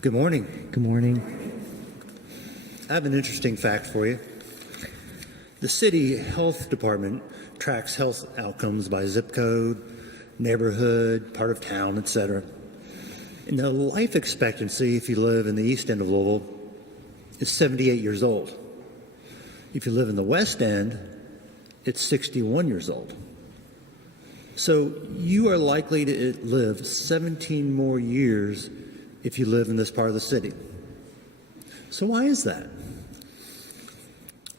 Good morning. Good morning. I have an interesting fact for you. The city health department tracks health outcomes by zip code, neighborhood, part of town, etc. And the life expectancy, if you live in the east end of Louisville, is 78 years old. If you live in the west end, it's 61 years old. So you are likely to live 17 more years if you live in this part of the city. So why is that?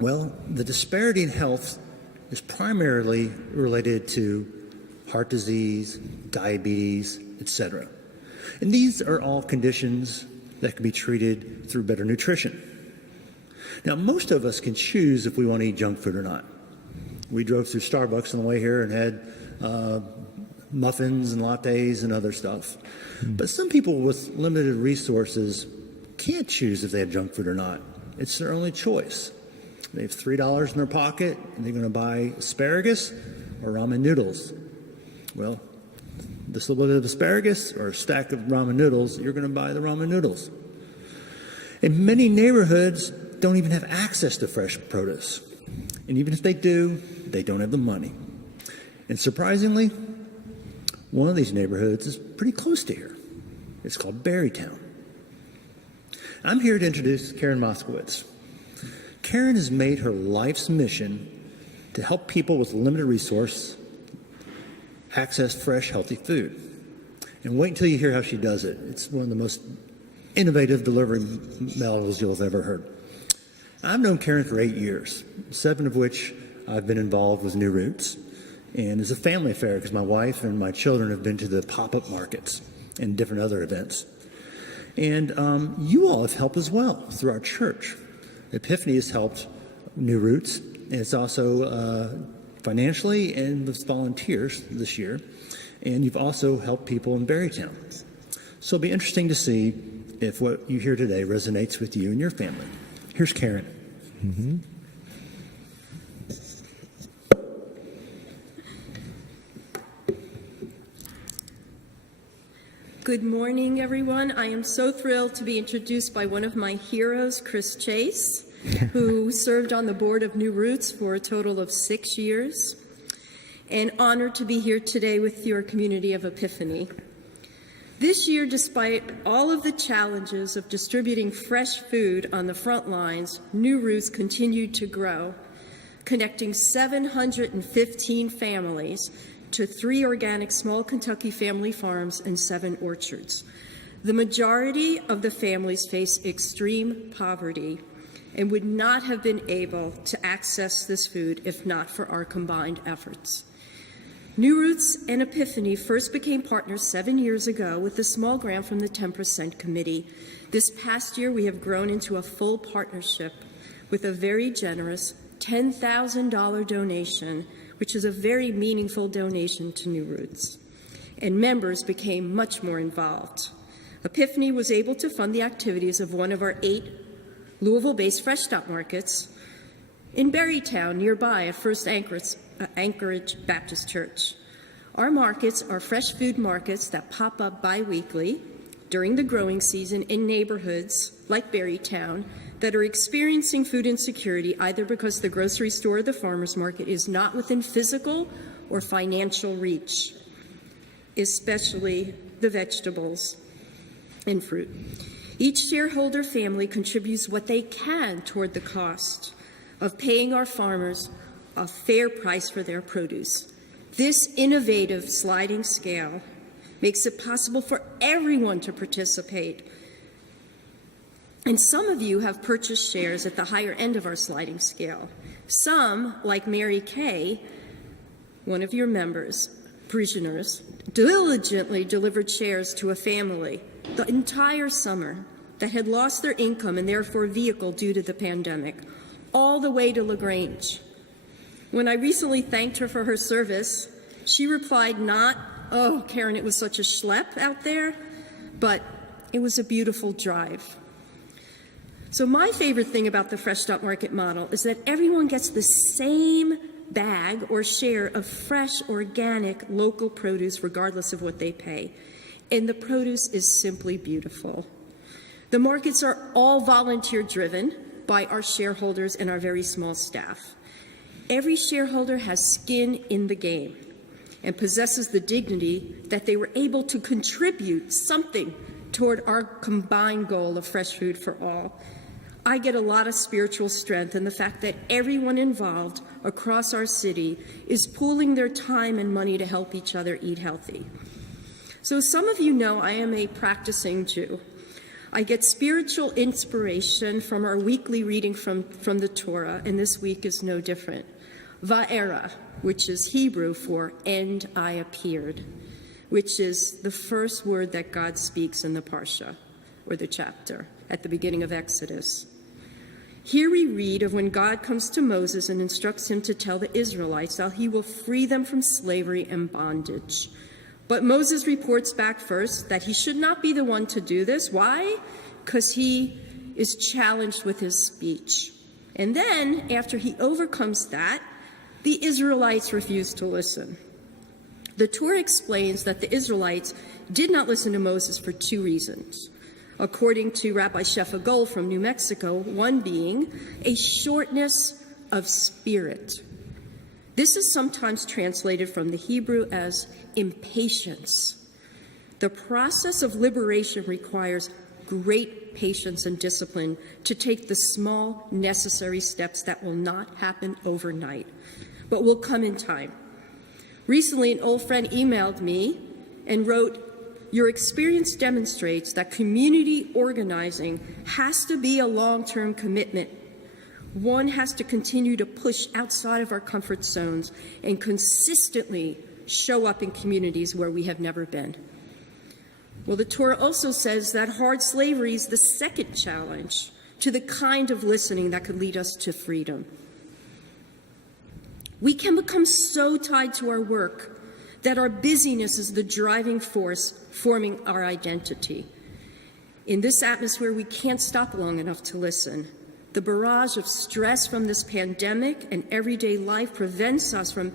Well, the disparity in health is primarily related to heart disease, diabetes, etc. And these are all conditions that can be treated through better nutrition. Now, most of us can choose if we want to eat junk food or not. We drove through Starbucks on the way here and had muffins and lattes and other stuff. But some people with limited resources can't choose if they have junk food or not. It's their only choice. They have $3 in their pocket and they're going to buy asparagus or ramen noodles. Well, this little bit of asparagus or a stack of ramen noodles, you're going to buy the ramen noodles. And many neighborhoods don't even have access to fresh produce. And even if they do, they don't have the money. And surprisingly, one of these neighborhoods is pretty close to here. It's called Berrytown. I'm here to introduce Karyn Moskowitz. Karyn has made her life's mission to help people with limited resource access fresh, healthy food. And wait until you hear how she does it. It's one of the most innovative delivery models you'll have ever heard. I've known Karyn for 8 years, 7 of which I've been involved with New Roots. And it's a family affair because my wife and my children have been to the pop-up markets and different other events. And you all have helped as well through our church. Epiphany has helped New Roots, and it's also financially and with volunteers this year. And you've also helped people in Berrytown. So it'll be interesting to see if what you hear today resonates with you and your family. Here's Karyn. Mm-hmm. Good morning, everyone. I am so thrilled to be introduced by one of my heroes, Chris Chase, who served on the board of New Roots for a total of 6 years, and honored to be here today with your community of Epiphany. This year, despite all of the challenges of distributing fresh food on the front lines, New Roots continued to grow, connecting 715 families to 3 organic small Kentucky family farms and 7 orchards. The majority of the families face extreme poverty and would not have been able to access this food if not for our combined efforts. New Roots and Epiphany first became partners 7 years ago with a small grant from the 10% Committee. This past year, we have grown into a full partnership with a very generous $10,000 donation, which is a very meaningful donation to New Roots. And members became much more involved. Epiphany was able to fund the activities of one of our 8 Louisville-based Fresh Stop markets in Berrytown, nearby at First Anchorage Baptist Church. Our markets are fresh food markets that pop up bi-weekly during the growing season in neighborhoods like Berrytown that are experiencing food insecurity either because the grocery store or the farmer's market is not within physical or financial reach, especially the vegetables and fruit. Each shareholder family contributes what they can toward the cost of paying our farmers a fair price for their produce. This innovative sliding scale makes it possible for everyone to participate. And some of you have purchased shares at the higher end of our sliding scale. Some, like Mary Kay, one of your members, parishioners, diligently delivered shares to a family the entire summer that had lost their income and therefore vehicle due to the pandemic, all the way to LaGrange. When I recently thanked her for her service, she replied not, "Oh, Karyn, it was such a schlep out there," but it was a beautiful drive. So my favorite thing about the Fresh Stop Market model is that everyone gets the same bag or share of fresh, organic, local produce regardless of what they pay. And the produce is simply beautiful. The markets are all volunteer-driven by our shareholders and our very small staff. Every shareholder has skin in the game and possesses the dignity that they were able to contribute something toward our combined goal of fresh food for all. I get a lot of spiritual strength in the fact that everyone involved across our city is pooling their time and money to help each other eat healthy. So some of you know I am a practicing Jew. I get spiritual inspiration from our weekly reading from the Torah, and this week is no different. Va'era, which is Hebrew for "and I appeared," which is the first word that God speaks in the Parsha, or the chapter, at the beginning of Exodus. Here we read of when God comes to Moses and instructs him to tell the Israelites that he will free them from slavery and bondage. But Moses reports back first that he should not be the one to do this. Why? Because he is challenged with his speech. And then, after he overcomes that, the Israelites refuse to listen. The Torah explains that the Israelites did not listen to Moses for two reasons. According to Rabbi Shefa Gold from New Mexico, one being a shortness of spirit. This is sometimes translated from the Hebrew as impatience. The process of liberation requires great patience and discipline to take the small, necessary steps that will not happen overnight, but will come in time. Recently, an old friend emailed me and wrote, "Your experience demonstrates that community organizing has to be a long-term commitment. One has to continue to push outside of our comfort zones and consistently show up in communities where we have never been." Well, the Torah also says that hard slavery is the second challenge to the kind of listening that could lead us to freedom. We can become so tied to our work that our busyness is the driving force forming our identity. In this atmosphere, we can't stop long enough to listen. The barrage of stress from this pandemic and everyday life prevents us from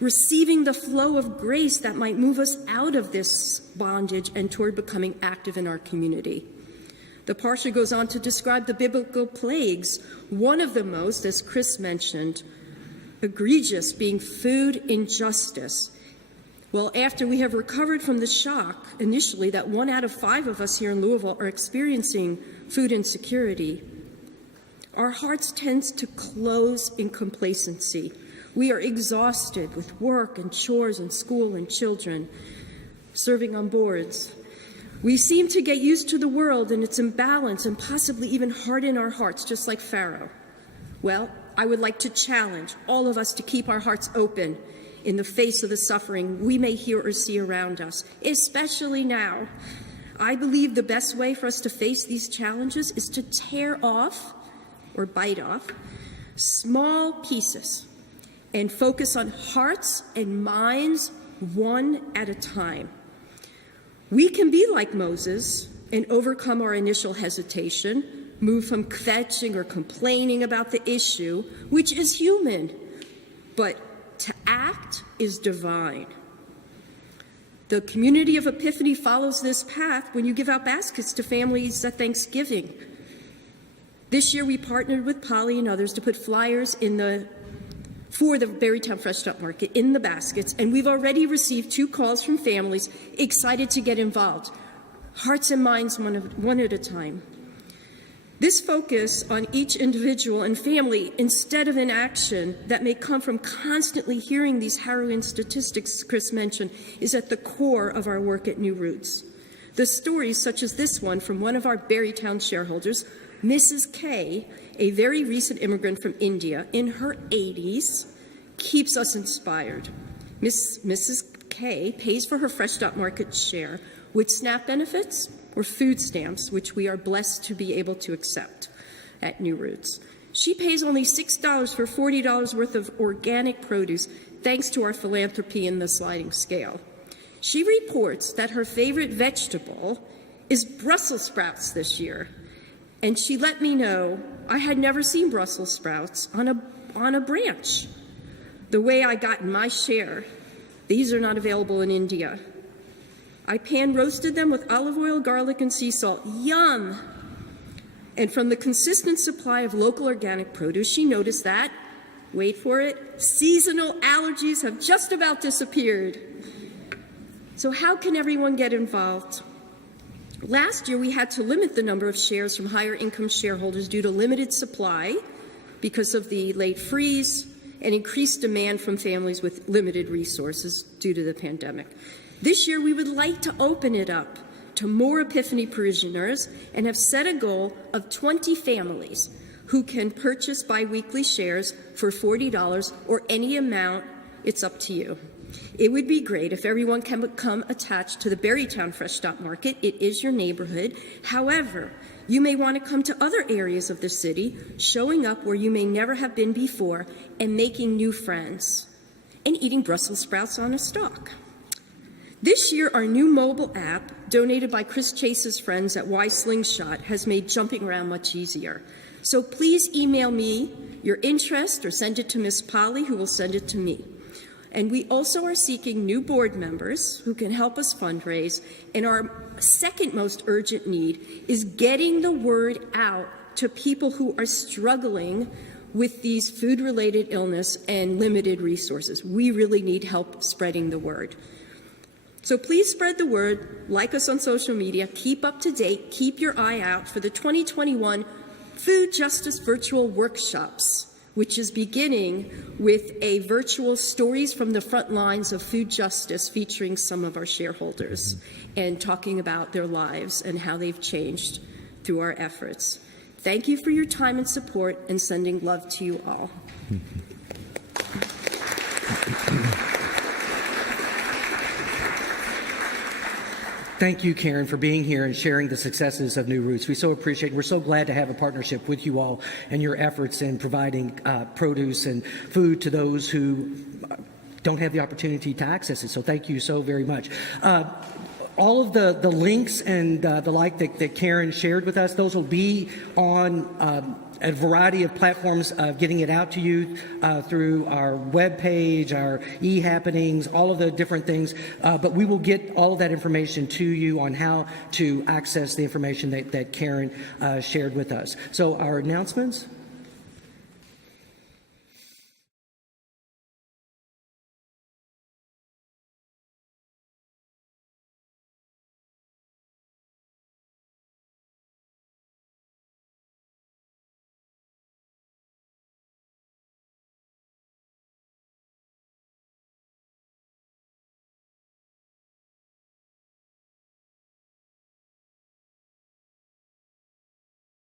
receiving the flow of grace that might move us out of this bondage and toward becoming active in our community. The Parsha goes on to describe the biblical plagues, one of the most, as Chris mentioned, egregious being food injustice. Well, after we have recovered from the shock initially that 1 out of 5 of us here in Louisville are experiencing food insecurity, our hearts tend to close in complacency. We are exhausted with work and chores and school and children, serving on boards. We seem to get used to the world and its imbalance and possibly even harden our hearts, just like Pharaoh. Well, I would like to challenge all of us to keep our hearts open in the face of the suffering we may hear or see around us, especially now. I believe the best way for us to face these challenges is to tear off or bite off small pieces and focus on hearts and minds one at a time. We can be like Moses and overcome our initial hesitation, move from kvetching or complaining about the issue, which is human, but to act is divine. The community of Epiphany follows this path when you give out baskets to families at Thanksgiving. This year we partnered with Polly and others to put flyers for the Berrytown Fresh Start Market in the baskets, and we've already received 2 calls from families excited to get involved. Hearts and minds one at a time. This focus on each individual and family instead of inaction that may come from constantly hearing these harrowing statistics Chris mentioned is at the core of our work at New Roots. The stories such as this one from one of our Berrytown shareholders, Mrs. K, a very recent immigrant from India in her 80s, keeps us inspired. Mrs. K pays for her Fresh Start Market share with SNAP benefits or food stamps, which we are blessed to be able to accept at New Roots. She pays only $6 for $40 worth of organic produce, thanks to our philanthropy in the sliding scale. She reports that her favorite vegetable is Brussels sprouts this year. And she let me know I had never seen Brussels sprouts on a branch. The way I got my share, these are not available in India. I pan roasted them with olive oil, garlic, and sea salt. Yum! And from the consistent supply of local organic produce, she noticed that, wait for it, seasonal allergies have just about disappeared. So how can everyone get involved? Last year, we had to limit the number of shares from higher income shareholders due to limited supply because of the late freeze and increased demand from families with limited resources due to the pandemic. This year, we would like to open it up to more Epiphany parishioners and have set a goal of 20 families who can purchase biweekly shares for $40 or any amount. It's up to you. It would be great if everyone can become attached to the Berrytown Fresh Stop Market. It is your neighborhood. However, you may want to come to other areas of the city, showing up where you may never have been before and making new friends and eating Brussels sprouts on a stalk. This year, our new mobile app, donated by Chris Chase's friends at Y Slingshot, has made jumping around much easier. So please email me your interest or send it to Miss Polly, who will send it to me. And we also are seeking new board members who can help us fundraise. And our second most urgent need is getting the word out to people who are struggling with these food-related illness and limited resources. We really need help spreading the word. So please spread the word, like us on social media, keep up to date, keep your eye out for the 2021 Food Justice Virtual Workshops, which is beginning with a virtual Stories from the Front Lines of Food Justice featuring some of our shareholders and talking about their lives and how they've changed through our efforts. Thank you for your time and support, and sending love to you all. Thank you, Karyn, for being here and sharing the successes of New Roots. We so appreciate it. We're so glad to have a partnership with you all and your efforts in providing produce and food to those who don't have the opportunity to access it. So thank you so very much. All of the links and the like that Karyn shared with us, those will be on a variety of platforms, getting it out to you through our webpage, our e-happenings, all of the different things. But we will get all of that information to you on how to access the information that Karyn shared with us. So our announcements.